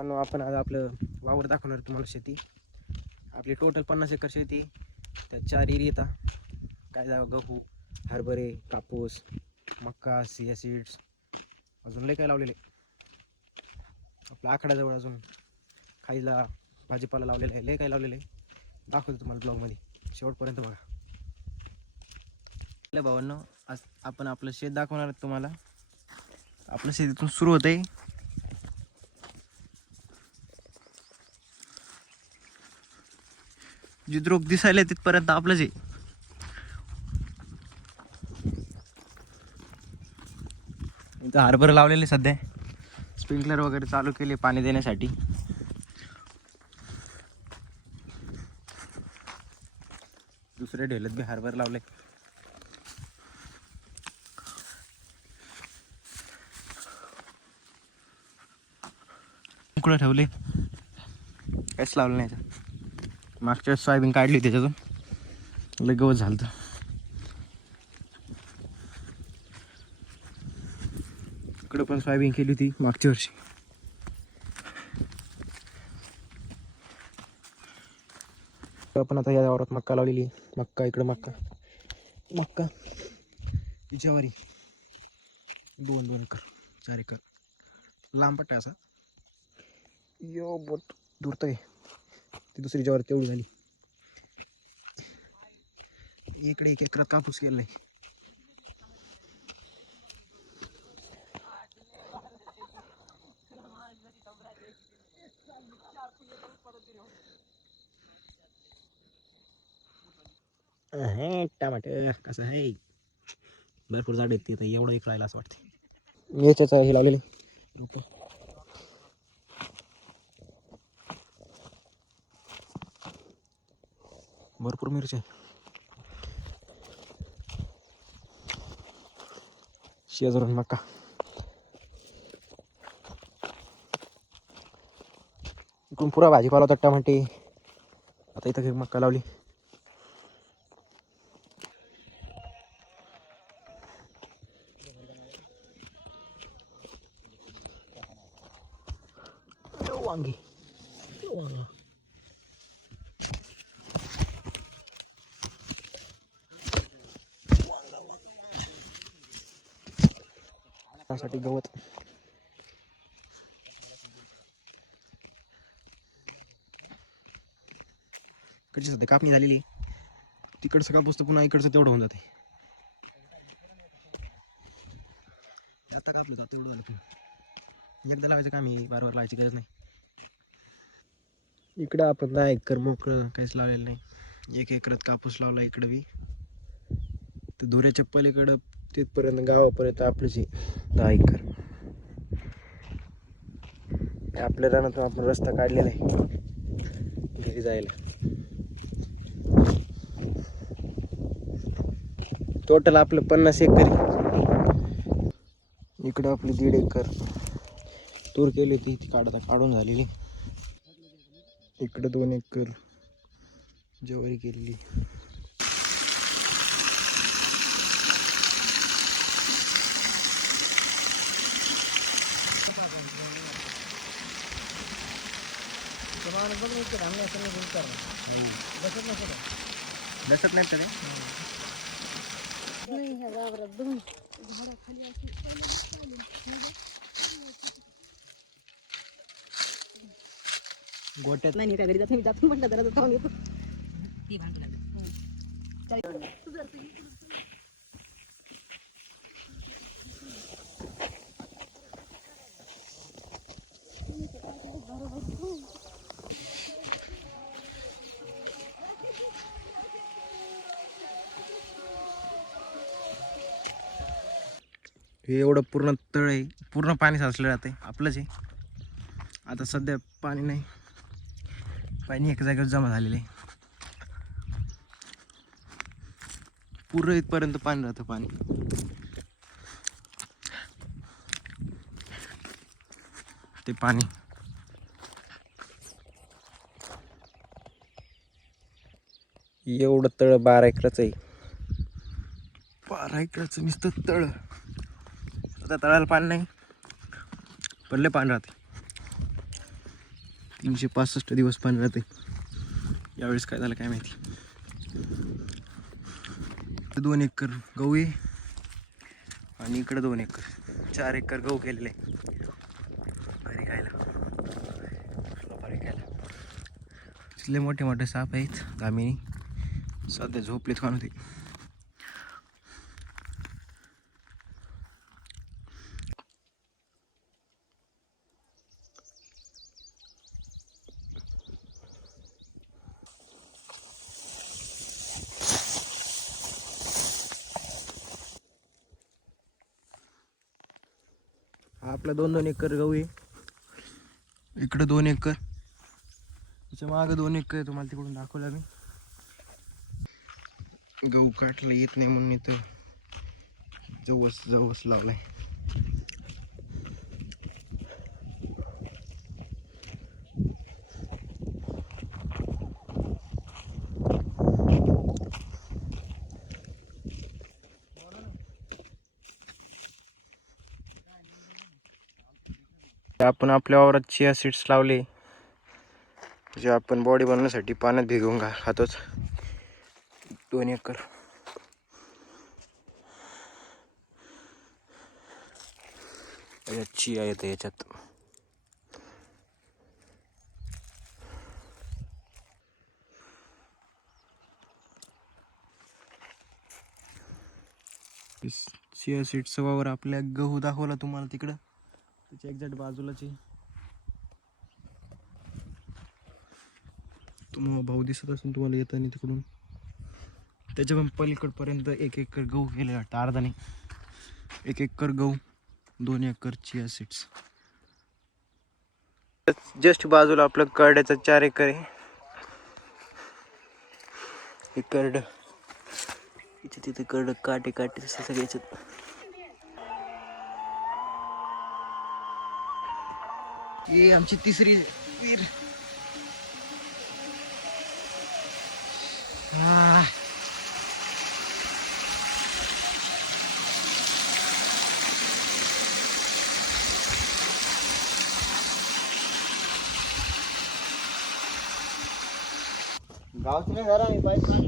आपण आज आपलं वावर दाखवणार तुम्हाला शेती. आपली टोटल 50 एकर शेती. त्यात 4 एरी येतात. काय जागा गहू, हरभरे, कापूस, मक्का, सिया सीड्स, अजून लय काय लावलेले. आपल्या आखाड्याजवळ अजून खायला भाजीपाला लावलेला आहे. लय काय लावलेलं आहे, दाखवतो तुम्हाला ब्लॉगमध्ये. शेवटपर्यंत बघा. भावांनो, आज आपण आपलं शेत दाखवणार आहे तुम्हाला. आपलं शेतीतून सुरू होते. जिद्रोग दिसायला तिथपर्यंत आपलंच आहे. इथं हरभर लावलेले सध्या. स्प्रिंकलर वगैरे चालू केले पाणी देण्यासाठी. दुसऱ्या ढेलत बी हरभर लावले. उकडं ठेवले, काहीच लावलं नाही. मागच्या सोयाबीन काढली त्याच्यातून, लय गवत झालं. इकडं पण सोयाबीन केली होती मागच्या वर्षी. आपण आता या वावरात मक्का लावलेली. मक्का इकडं मक्का ज्वारी 2 एकर 4 एकर लांब पट्टा असा. यो बोट दूरतय. ती दुसरी ज्वारी तेवढी झाली. इकडे 1 एकरात कापूस केलाय. टमाटर कसं आहे, भरपूर झाड आहेत. ते एवढं एक राहिलं असं वाटतं. याच्याच हे लावलेले भरपूर मिरची आहे. शेजारून मक्का. इकडून पुरा भाजीपाला होता, टमाटे. आता इथं मक्का लावली. वांगी त्यासाठी गवत. इकडची सध्या कापणी झालेली. तिकडचं कापूस तर पुन्हा इकडचं तेवढं होऊन जाते. आता कापलं जातं तेवढं झालं. एकदा लावायचं काम आहे, बार लावायची गरज नाही. इकडं आपण 10 एकर मोकळं काहीच लावलेलं नाही. 1 एकरात कापूस लावला. इकडं बी तर धुऱ्याच्या पलीकडं तिथपर्यंत गावापर्यंत आपलंच आहे 10 एकर. आपल्या रानातून आपण रस्ता काढलेला आहे घरी जायला. टोटल आपलं 50 एकर. इकडं आपली 1.5 एकर तूर केली होती, ती काढून झालेली. इकडं 2 एकर ज्वारी केलेली. बसत नाही तरी गोट्यात नाही त्या घरी जातो. मी जातो म्हटलं तर जाऊन येतो. हे एवढं पूर्ण तळ आहे, पूर्ण पाणी साचलं राहते. आपलंच आहे. आता सध्या पाणी नाही, पाणी एका जागेवर जमा झालेलं आहे. पूर्ण इथपर्यंत पाणी राहतं. पाणी ते पाणी एवढं तळ 12 एकराचं आहे. 12 एकराचं नुसतं तळ. आता तळाला पाणी नाही, पण लय पाणी राहते. 365 दिवस पाणी राहते. यावेळेस काय झालं काय माहिती. 2 एकर गहू आहे आणि इकडं 2 एकर, 4 एकर गहू केलेले आहे. घरी खायला तिथले मोठे मोठे साप आहेत. दामिनी सध्या झोपलेत खाऊन होते. हा आपला 2-2 एकर गहू आहे. इकडं 2 एकर, त्याच्या मागं 2 एकर आहे. तुम्हाला तिकडून दाखवलं मी. गहू काटला येत नाही म्हणून इथं जवस लावलाय. आपण आपल्या वावरात चिया सीड्स लावले, जे आपण बॉडी बनवण्यासाठी पाण्यात भिजवून खातोच. 2 एकर चिया येतं याच्यात. चिया सीड्सचा वावर आपल्या गहू दाखवला तुम्हाला तिकडं, त्याच्या एक्झॅक्ट बाजूलाच आहे. तुम्हाला भाऊ दिसत असून तुम्हाला येताना तिकडून, त्याच्या पण पलीकडपर्यंत 1 एकर गहू गेले वाटतं. अर्धा नाही, 1 एकर गहू, 2 एकर चिया सीड्स. जस्ट बाजूला आपलं करड्याचं 4 एकर आहे. हे करड इथे तिथे करड काटे काटे सगळ्याच. ही आमची तिसरी विहीर.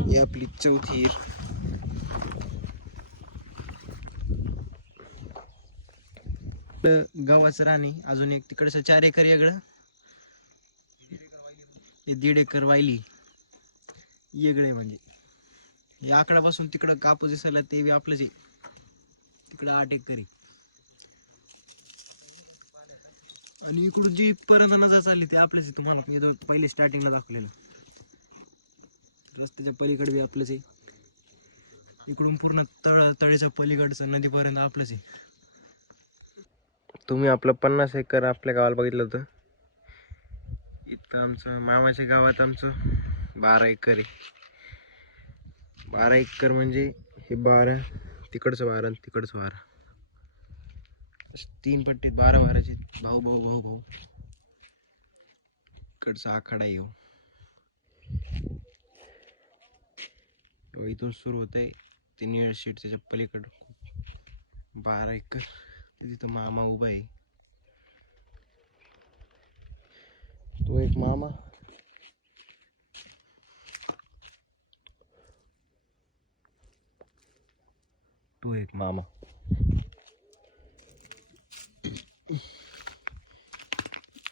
ही आपली चौथी विहीर. गव्हाचं राणी अजून एक तिकडचं 4 एकर वेगळं, 1.5 एकर वायली वेगळे. म्हणजे या आकड्यापासून तिकडं कापूस दिसायला ते बी आपलंच आहे. तिकडं 8 एकर आहे. आणि इकडून जी पर्यंत नजर चालली ते आपलंच आहे. तुम्हाला पहिले स्टार्टिंगला दाखवलेलं रस्त्याच्या पलीकडे बी आपलंच आहे. इकडून पूर्ण तळीच्या पलीकडचं नदीपर्यंत आपलंच आहे. तुम्ही आपलं 50 एकर आपल्या गावाला बघितलं होतं. इथं आमचं मामाच्या गावात आमचं 12 एकर आहे. 12 एकर म्हणजे हे 12, तिकडचं 12 आणि तिकडचं 12, 3 पट्टीत 12 भाऊ भाऊ भाऊ भाऊ. इकडचा आखाडा येऊ, इथून सुरू होतंय ते निळ शीट. त्याच्या पलीकडं 12 एकर. तिथं मामा उभा आहे. तो एक मामा, तो एक मामा.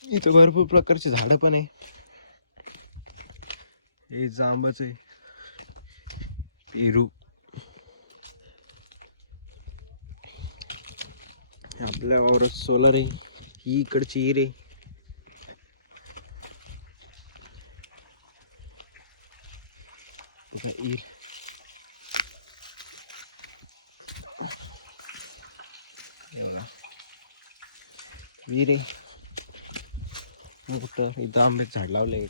इथं भरपूर प्रकारचे झाडं पण आहे. हे जांबाच आहे, पेरू. आपल्या वावरात सोलर आहे. ही इकडची हिरे. विहिरे मोठं. इथं आंब्याचं झाड लावलंय.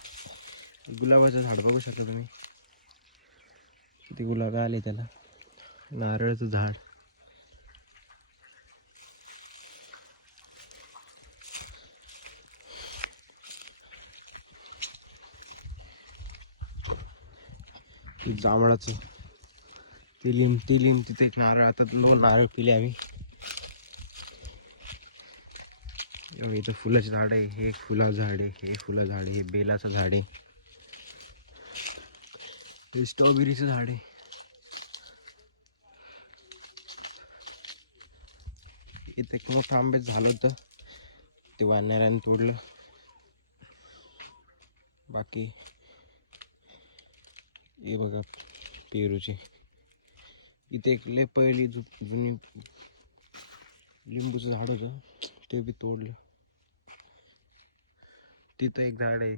गुलाबाचं झाड बघू शकता तुम्ही किती गुलाब आले त्याला. नारळाचं झाड. जांभळाचं ते लिंब तिथे एक नारळ. आता 2 नारळ पिले आम्ही. इथं फुलाचे झाड आहे, हे एक फुलाचं झाड आहे, हे फुलाचं झाड आहे, हे बेलाचं झाड आहे, हे स्ट्रॉबेरीचं झाड आहे. इथे एक मोठं आंबेच झालं होतं, ते वानराने तोडलं. बाकी हे बघा पेरूचे. इथे एक लय पहिली जुनी लिंबूचं झाड होतं, ते बी तोडलं. तिथं एक झाड आहे.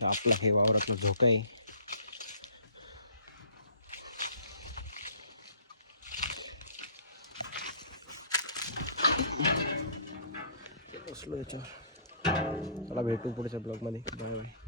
तर आपला हे वावरातला झोका आहे. बसलो याच्यावर. चला भेटू पुढच्या ब्लॉगमध्ये. बाय.